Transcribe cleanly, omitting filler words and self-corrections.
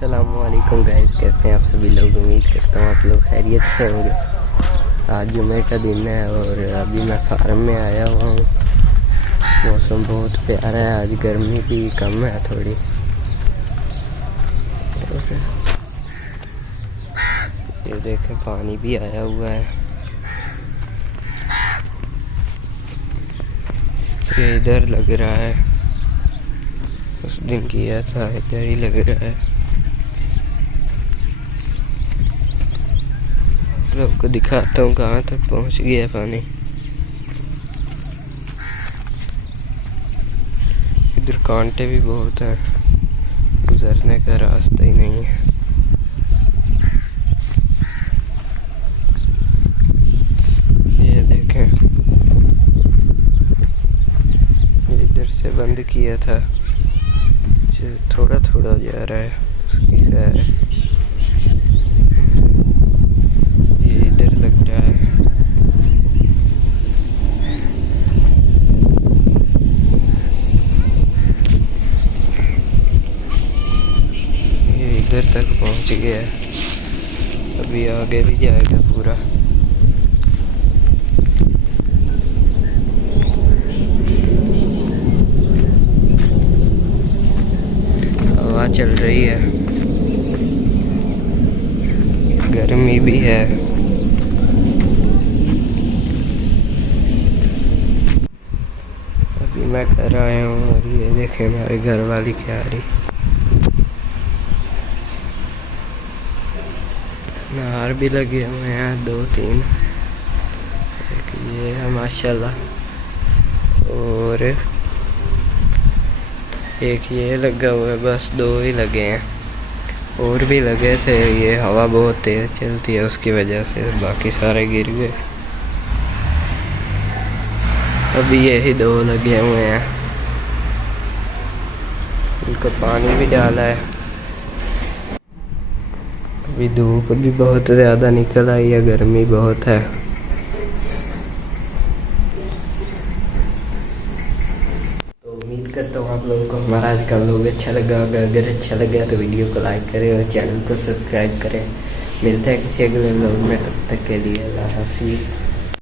अस्सलामुअलैकुम गाइस, कैसे हैं आप सभी लोग। उम्मीद करता हूँ आप लोग खैरियत से होंगे। आज जुमे का दिन है और अभी मैं फार्म में आया हुआ हूँ। मौसम बहुत प्यारा है, आज गर्मी भी कम है थोड़ी। और ये देखें पानी भी आया हुआ है। ये इधर लग रहा है, उस दिन किया था इधर ही लग रहा है। लोग को दिखाता हूँ कहाँ तक पहुँच गया पानी। इधर कांटे भी बहुत हैं, गुजरने का रास्ता ही नहीं है। ये देखें, ये इधर से बंद किया था, जो थोड़ा थोड़ा जा रहा है उसकी खैर है। इधर तक पहुंच गया है, अभी आगे भी जाएगा पूरा। हवा चल रही है, गर्मी भी है। अभी मैं कर आया हूँ और ये देखें हमारे घर वाली क्या रही। नार भी लगे हुए हैं 2-3, एक ये है माशाल्लाह, और एक ये लगा हुआ है। बस 2 ही लगे हैं, और भी लगे थे। ये हवा बहुत तेज चलती है उसकी वजह से बाकी सारे गिर गए। अभी यही 2 लगे हुए हैं, उनको पानी भी डाला है। अभी धूप भी बहुत ज़्यादा निकल आई है, गर्मी बहुत है। तो उम्मीद करता हूँ आप लोगों को हमारा आज का व्लॉग अच्छा लगा होगा। अगर अच्छा लगा तो वीडियो को लाइक करें और चैनल को सब्सक्राइब करें। मिलता है किसी अगले व्लॉग में, तब तक के लिए अल्लाह हाफिज़।